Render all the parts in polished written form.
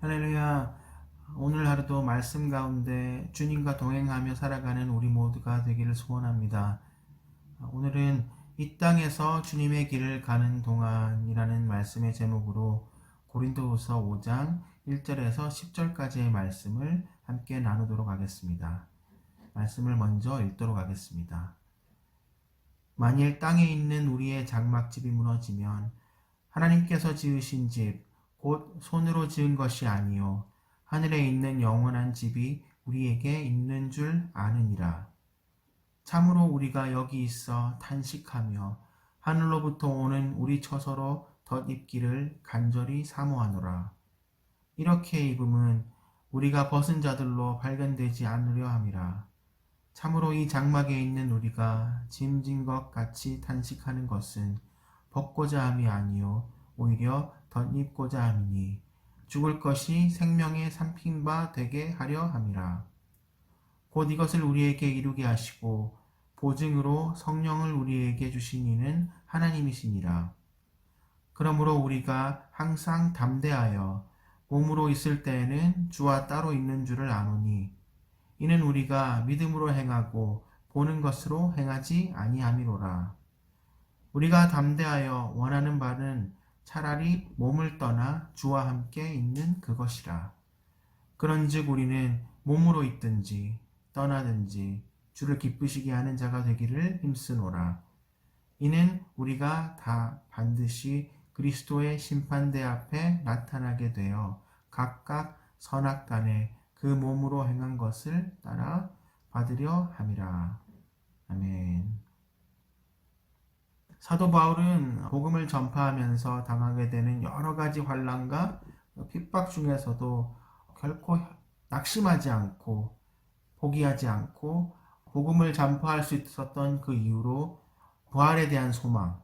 할렐루야. 오늘 하루도 말씀 가운데 주님과 동행하며 살아가는 우리 모두가 되기를 소원합니다. 오늘은 이 땅에서 주님의 길을 가는 동안이라는 말씀의 제목으로 고린도후서 5장 1절에서 10절까지의 말씀을 함께 나누도록 하겠습니다. 말씀을 먼저 읽도록 하겠습니다. 만일 땅에 있는 우리의 장막집이 무너지면 하나님께서 지으신 집 곧 손으로 지은 것이 아니요 하늘에 있는 영원한 집이 우리에게 있는 줄 아느니라. 참으로 우리가 여기 있어 탄식하며 하늘로부터 오는 우리 처소로 덧입기를 간절히 사모하노라. 이렇게 입음은 우리가 벗은 자들로 발견되지 않으려 함이라. 참으로 이 장막에 있는 우리가 짐진 것 같이 탄식하는 것은 벗고자 함이 아니요 오히려 덧입고자 함이니 죽을 것이 생명의 삼킨 바 되게 하려 함이라. 곧 이것을 우리에게 이루게 하시고 보증으로 성령을 우리에게 주신 이는 하나님이시니라. 그러므로 우리가 항상 담대하여 몸으로 있을 때에는 주와 따로 있는 줄을 아노니 이는 우리가 믿음으로 행하고 보는 것으로 행하지 아니함이로라. 우리가 담대하여 원하는 바는 차라리 몸을 떠나 주와 함께 있는 그것이라. 그런즉 우리는 몸으로 있든지 떠나든지 주를 기쁘시게 하는 자가 되기를 힘쓰노라. 이는 우리가 다 반드시 그리스도의 심판대 앞에 나타나게 되어 각각 선악간에 그 몸으로 행한 것을 따라 받으려 함이라. 아멘. 사도 바울은 복음을 전파하면서 당하게 되는 여러 가지 환난과 핍박 중에서도 결코 낙심하지 않고 포기하지 않고 복음을 전파할 수 있었던 그 이유로 부활에 대한 소망,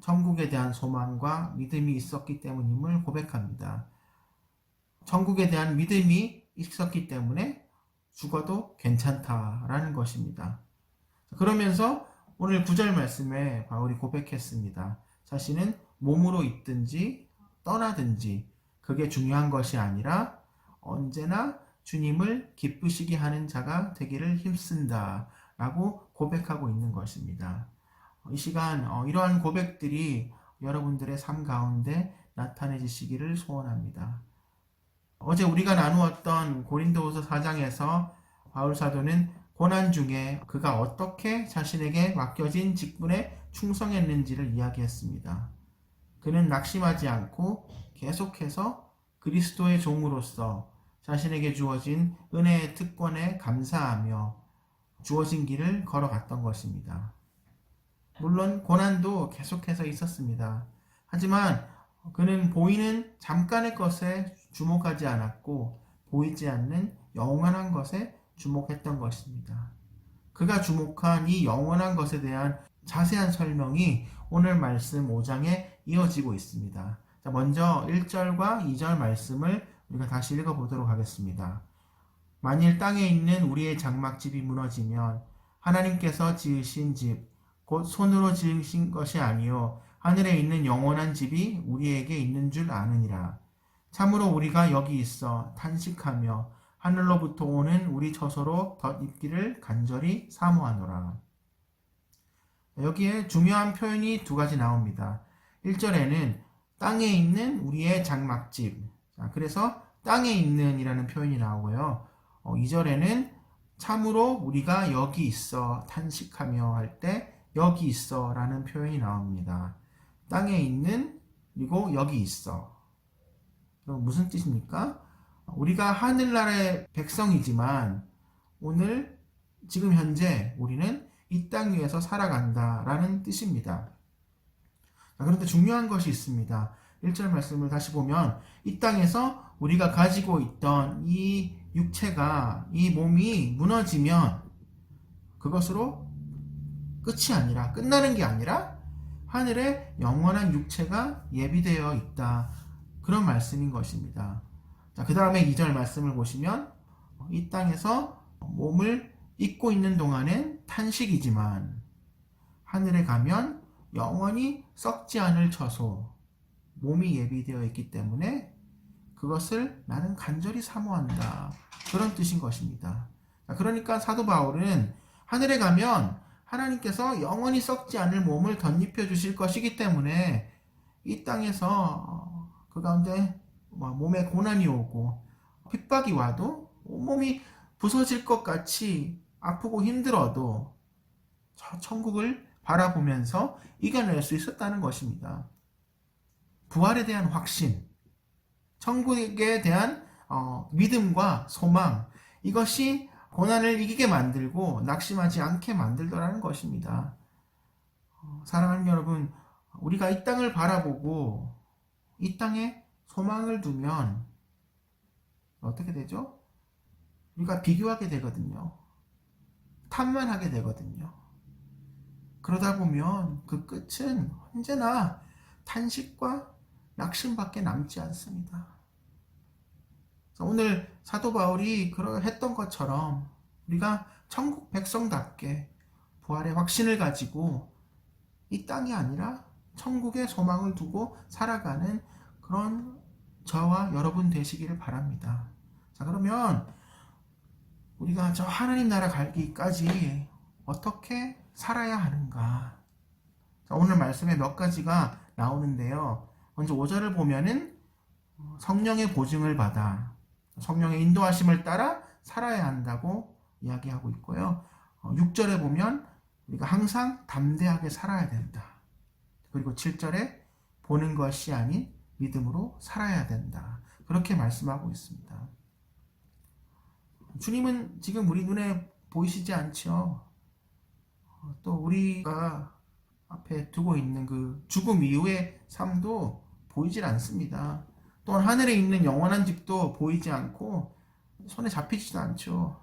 천국에 대한 소망과 믿음이 있었기 때문임을 고백합니다. 천국에 대한 믿음이 있었기 때문에 죽어도 괜찮다라는 것입니다. 그러면서 오늘 9절 말씀에 바울이 고백했습니다. 자신은 몸으로 있든지 떠나든지 그게 중요한 것이 아니라 언제나 주님을 기쁘시게 하는 자가 되기를 힘쓴다 라고 고백하고 있는 것입니다. 이 시간 이러한 고백들이 여러분들의 삶 가운데 나타내지시기를 소원합니다. 어제 우리가 나누었던 고린도후서 4장에서 바울 사도는 고난 중에 그가 어떻게 자신에게 맡겨진 직분에 충성했는지를 이야기했습니다. 그는 낙심하지 않고 계속해서 그리스도의 종으로서 자신에게 주어진 은혜의 특권에 감사하며 주어진 길을 걸어갔던 것입니다. 물론 고난도 계속해서 있었습니다. 하지만 그는 보이는 잠깐의 것에 주목하지 않았고 보이지 않는 영원한 것에 주목했던 것입니다. 그가 주목한 이 영원한 것에 대한 자세한 설명이 오늘 말씀 5장에 이어지고 있습니다. 자, 먼저 1절과 2절 말씀을 우리가 다시 읽어보도록 하겠습니다. 만일 땅에 있는 우리의 장막집이 무너지면 하나님께서 지으신 집, 곧 손으로 지으신 것이 아니요 하늘에 있는 영원한 집이 우리에게 있는 줄 아느니라. 참으로 우리가 여기 있어 탄식하며 하늘로부터 오는 우리 처소로 덧입기를 간절히 사모하노라. 여기에 중요한 표현이 두 가지 나옵니다. 1절에는 땅에 있는 우리의 장막집. 그래서 땅에 있는 이라는 표현이 나오고요. 2절에는 참으로 우리가 여기 있어 탄식하며 할 때 여기 있어 라는 표현이 나옵니다. 땅에 있는 그리고 여기 있어. 그럼 무슨 뜻입니까? 우리가 하늘나라의 백성이지만 오늘 지금 현재 우리는 이 땅 위에서 살아간다라는 뜻입니다. 그런데 중요한 것이 있습니다. 1절 말씀을 다시 보면 이 땅에서 우리가 가지고 있던 이 육체가 이 몸이 무너지면 그것으로 끝이 아니라 끝나는 게 아니라 하늘에 영원한 육체가 예비되어 있다. 그런 말씀인 것입니다. 자, 그 다음에 2절 말씀을 보시면 이 땅에서 몸을 입고 있는 동안엔 탄식이지만 하늘에 가면 영원히 썩지 않을 처소, 몸이 예비되어 있기 때문에 그 그것을 나는 간절히 사모한다. 그런 뜻인 것입니다. 그러니까 사도 바울은 하늘에 가면 하나님께서 영원히 썩지 않을 몸을 덧입혀 주실 것이기 때문에 이 땅에서 그 가운데 몸에 고난이 오고 핍박이 와도 온몸이 부서질 것 같이 아프고 힘들어도 저 천국을 바라보면서 이겨낼 수 있었다는 것입니다. 부활에 대한 확신, 천국에 대한 믿음과 소망, 이것이 고난을 이기게 만들고 낙심하지 않게 만들더라는 것입니다. 사랑하는 여러분, 우리가 이 땅을 바라보고 이 땅에 소망을 두면 어떻게 되죠? 우리가 비교하게 되거든요. 탐만하게 되거든요. 그러다 보면 그 끝은 언제나 탄식과 낙심밖에 남지 않습니다. 오늘 사도 바울이 그러했던 것처럼 우리가 천국 백성답게 부활의 확신을 가지고 이 땅이 아니라 천국의 소망을 두고 살아가는 그런 저와 여러분 되시기를 바랍니다. 자, 그러면 우리가 저 하나님 나라 가기까지 어떻게 살아야 하는가? 자, 오늘 말씀에 몇 가지가 나오는데요. 먼저 5절을 보면은 성령의 보증을 받아 성령의 인도하심을 따라 살아야 한다고 이야기하고 있고요. 6절에 보면 우리가 항상 담대하게 살아야 된다. 그리고 7절에 보는 것이 아닌 믿음으로 살아야 된다. 그렇게 말씀하고 있습니다. 주님은 지금 우리 눈에 보이시지 않죠? 또 우리가 앞에 두고 있는 그 죽음 이후의 삶도 보이질 않습니다. 또한 하늘에 있는 영원한 집도 보이지 않고 손에 잡히지도 않죠.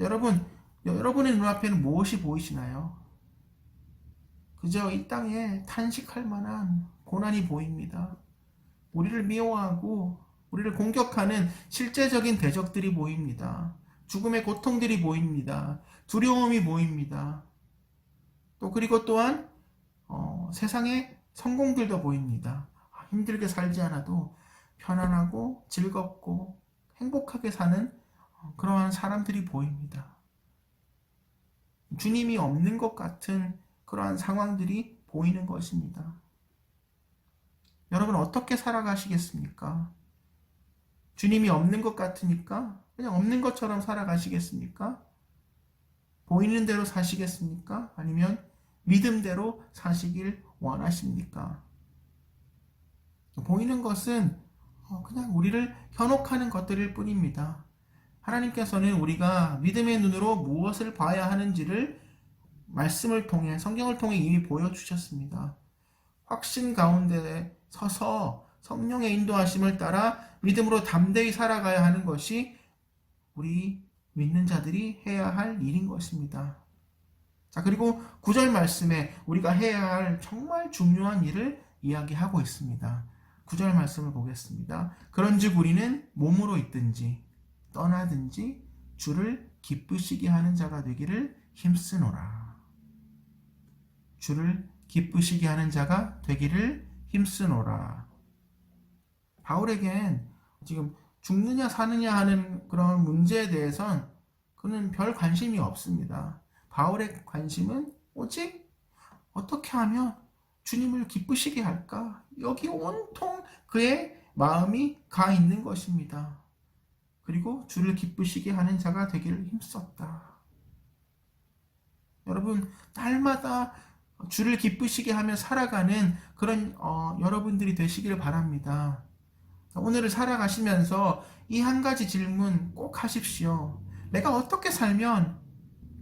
여러분, 여러분의 눈앞에는 무엇이 보이시나요? 그저 이 땅에 탄식할 만한 고난이 보입니다. 우리를 미워하고 우리를 공격하는 실제적인 대적들이 보입니다. 죽음의 고통들이 보입니다. 두려움이 보입니다. 또 그리고 또한 세상의 성공들도 보입니다. 힘들게 살지 않아도 편안하고 즐겁고 행복하게 사는 그러한 사람들이 보입니다. 주님이 없는 것 같은 그러한 상황들이 보이는 것입니다. 여러분 어떻게 살아가시겠습니까? 주님이 없는 것 같으니까 그냥 없는 것처럼 살아가시겠습니까? 보이는 대로 사시겠습니까? 아니면 믿음대로 사시길 원하십니까? 보이는 것은 그냥 우리를 현혹하는 것들일 뿐입니다. 하나님께서는 우리가 믿음의 눈으로 무엇을 봐야 하는지를 말씀을 통해 성경을 통해 이미 보여주셨습니다. 확신 가운데 서서 성령의 인도하심을 따라 믿음으로 담대히 살아가야 하는 것이 우리 믿는 자들이 해야 할 일인 것입니다. 자, 그리고 9절 말씀에 우리가 해야 할 정말 중요한 일을 이야기하고 있습니다. 9절 말씀을 보겠습니다. 그런즉 우리는 몸으로 있든지 떠나든지 주를 기쁘시게 하는 자가 되기를 힘쓰노라. 주를 기쁘시게 하는 자가 되기를 힘쓰노라. 바울에겐 지금 죽느냐 사느냐 하는 그런 문제에 대해선 그는 별 관심이 없습니다. 바울의 관심은 오직 어떻게 하면 주님을 기쁘시게 할까? 여기 온통 그의 마음이 가 있는 것입니다. 그리고 주를 기쁘시게 하는 자가 되기를 힘썼다. 여러분, 날마다 주를 기쁘시게 하며 살아가는 그런 여러분들이 되시기를 바랍니다. 오늘을 살아가시면서 이 한 가지 질문 꼭 하십시오. 내가 어떻게 살면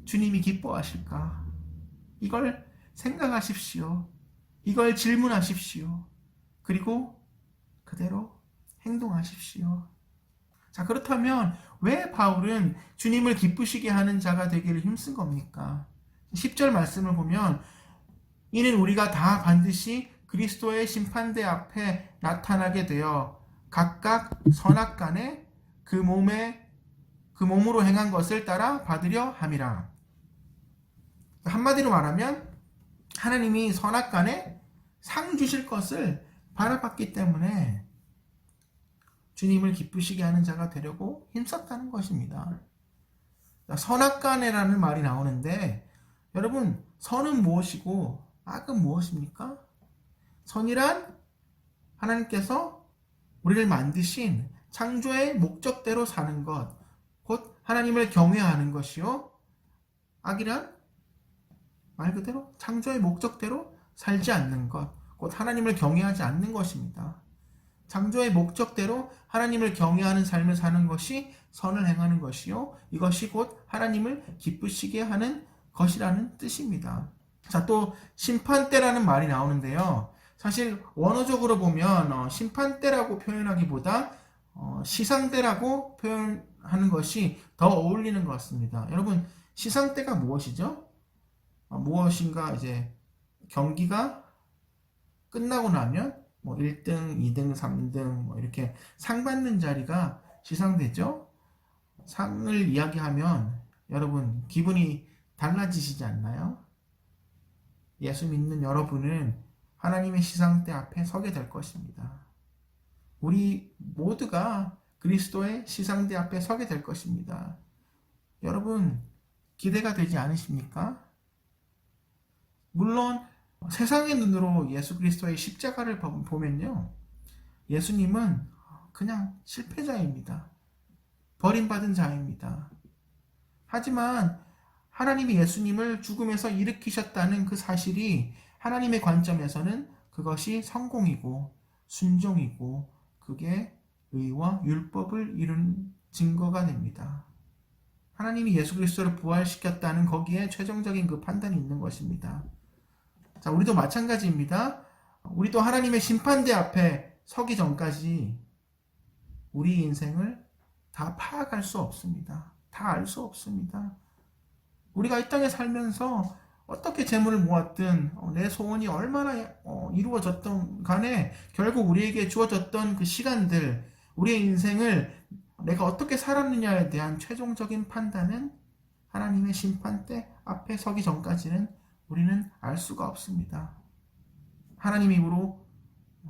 주님이 기뻐하실까? 이걸 생각하십시오. 이걸 질문하십시오. 그리고 그대로 행동하십시오. 자, 그렇다면 왜 바울은 주님을 기쁘시게 하는 자가 되기를 힘쓴 겁니까? 10절 말씀을 보면 이는 우리가 다 반드시 그리스도의 심판대 앞에 나타나게 되어 각각 선악간에 그 몸으로 행한 것을 따라 받으려 함이라. 한마디로 말하면 하나님이 선악간에 상 주실 것을 바라봤기 때문에 주님을 기쁘시게 하는 자가 되려고 힘썼다는 것입니다. 선악간에라는 말이 나오는데 여러분, 선은 무엇이고 악은 무엇입니까? 선이란 하나님께서 우리를 만드신 창조의 목적대로 사는 것, 곧 하나님을 경외하는 것이요. 악이란 말 그대로 창조의 목적대로 살지 않는 것, 곧 하나님을 경외하지 않는 것입니다. 창조의 목적대로 하나님을 경외하는 삶을 사는 것이 선을 행하는 것이요. 이것이 곧 하나님을 기쁘시게 하는 것이라는 뜻입니다. 자, 또 심판대라는 말이 나오는데요. 사실 원어적으로 보면 심판대라고 표현하기보다 시상대라고 표현하는 것이 더 어울리는 것 같습니다. 여러분, 시상대가 무엇이죠? 무엇인가 이제 경기가 끝나고 나면 뭐 1등, 2등, 3등 뭐 이렇게 상 받는 자리가 시상대죠. 상을 이야기하면 여러분 기분이 달라지시지 않나요? 예수 믿는 여러분은 하나님의 시상대 앞에 서게 될 것입니다. 우리 모두가 그리스도의 시상대 앞에 서게 될 것입니다. 여러분 기대가 되지 않으십니까? 물론 세상의 눈으로 예수 그리스도의 십자가를 보면요, 예수님은 그냥 실패자입니다. 버림받은 자입니다. 하지만 하나님이 예수님을 죽음에서 일으키셨다는 그 사실이 하나님의 관점에서는 그것이 성공이고 순종이고 그게 의와 율법을 이룬 증거가 됩니다. 하나님이 예수 그리스도를 부활시켰다는 거기에 최종적인 그 판단이 있는 것입니다. 자, 우리도 마찬가지입니다. 우리도 하나님의 심판대 앞에 서기 전까지 우리 인생을 다 파악할 수 없습니다. 다 알 수 없습니다. 우리가 이 땅에 살면서 어떻게 재물을 모았든 내 소원이 얼마나 이루어졌던 간에 결국 우리에게 주어졌던 그 시간들, 우리의 인생을 내가 어떻게 살았느냐에 대한 최종적인 판단은 하나님의 심판대 앞에 서기 전까지는 우리는 알 수가 없습니다. 하나님 입으로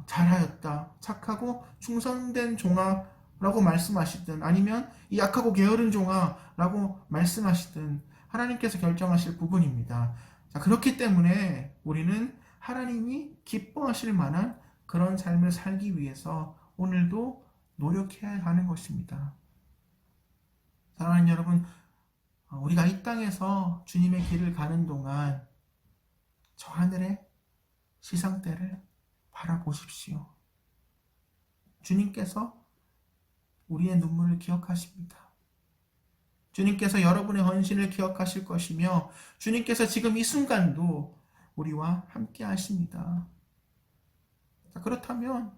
잘하였다, 착하고 충성된 종아라고 말씀하시든 아니면 이 약하고 게으른 종아라고 말씀하시든 하나님께서 결정하실 부분입니다. 자, 그렇기 때문에 우리는 하나님이 기뻐하실 만한 그런 삶을 살기 위해서 오늘도 노력해야 하는 것입니다. 사랑하는 여러분, 우리가 이 땅에서 주님의 길을 가는 동안 저 하늘의 시상대를 바라보십시오. 주님께서 우리의 눈물을 기억하십니다. 주님께서 여러분의 헌신을 기억하실 것이며 주님께서 지금 이 순간도 우리와 함께 하십니다. 자, 그렇다면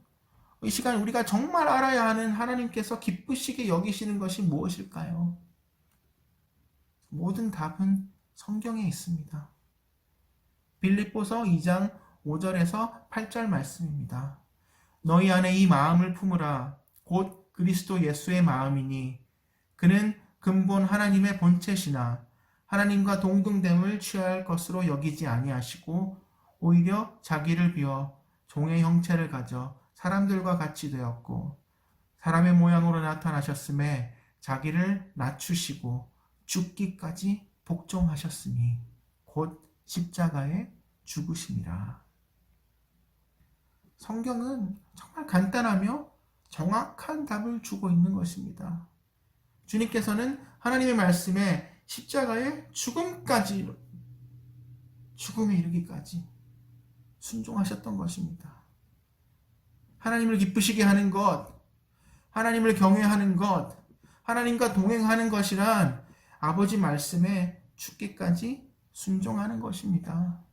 이 시간 우리가 정말 알아야 하는 하나님께서 기쁘시게 여기시는 것이 무엇일까요? 모든 답은 성경에 있습니다. 빌립보서 2장 5절에서 8절 말씀입니다. 너희 안에 이 마음을 품으라. 곧 그리스도 예수의 마음이니 그는 근본 하나님의 본체시나 하나님과 동등됨을 취할 것으로 여기지 아니하시고 오히려 자기를 비워 종의 형체를 가져 사람들과 같이 되었고 사람의 모양으로 나타나셨음에 자기를 낮추시고 죽기까지 복종하셨으니 곧 십자가에 죽으심이라. 성경은 정말 간단하며 정확한 답을 주고 있는 것입니다. 주님께서는 하나님의 말씀에 십자가의 죽음에 이르기까지 순종하셨던 것입니다. 하나님을 기쁘시게 하는 것, 하나님을 경외하는 것, 하나님과 동행하는 것이란 아버지 말씀에 죽기까지 순종하는 것입니다.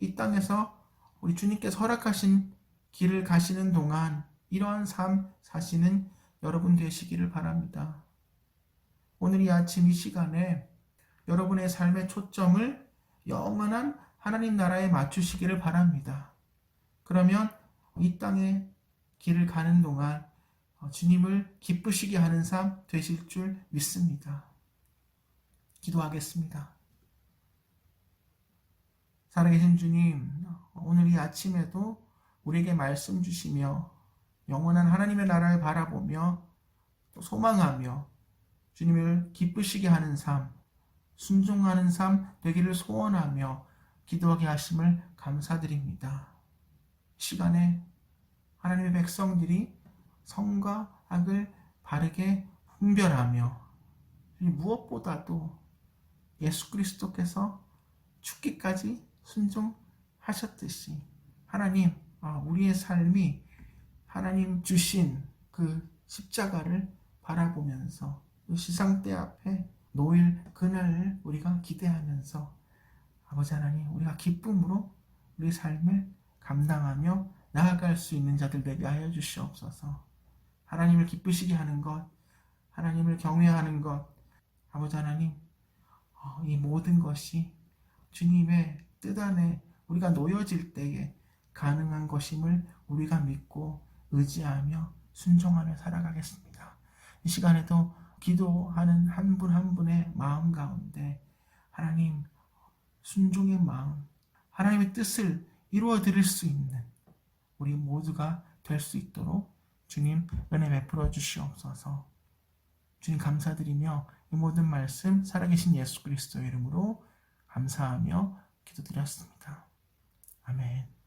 이 땅에서 우리 주님께서 허락하신 길을 가시는 동안 이러한 삶 사시는 여러분 되시기를 바랍니다. 오늘 이 아침 이 시간에 여러분의 삶의 초점을 영원한 하나님 나라에 맞추시기를 바랍니다. 그러면 이 땅의 길을 가는 동안 주님을 기쁘시게 하는 삶 되실 줄 믿습니다. 기도하겠습니다. 살아계신 주님, 오늘 이 아침에도 우리에게 말씀 주시며 영원한 하나님의 나라를 바라보며 또 소망하며 주님을 기쁘시게 하는 삶, 순종하는 삶 되기를 소원하며 기도하게 하심을 감사드립니다. 시간에 하나님의 백성들이 성과 악을 바르게 분별하며 무엇보다도 예수 그리스도께서 죽기까지 순종하셨듯이 하나님, 우리의 삶이 하나님 주신 그 십자가를 바라보면서 시상대 앞에 놓일 그날을 우리가 기대하면서 아버지 하나님, 우리가 기쁨으로 우리 삶을 감당하며 나아갈 수 있는 자들 되게 하여 주시옵소서. 하나님을 기쁘시게 하는 것, 하나님을 경외하는 것, 아버지 하나님, 이 모든 것이 주님의 뜻 안에 우리가 놓여질 때에 가능한 것임을 우리가 믿고 의지하며 순종하며 살아가겠습니다. 이 시간에도 기도하는 한 분 한 분의 마음 가운데 하나님 순종의 마음, 하나님의 뜻을 이루어 드릴 수 있는 우리 모두가 될 수 있도록 주님 은혜 베풀어 주시옵소서. 주님 감사드리며 이 모든 말씀 살아계신 예수 그리스도의 이름으로 감사하며 기도드렸습니다. 아멘.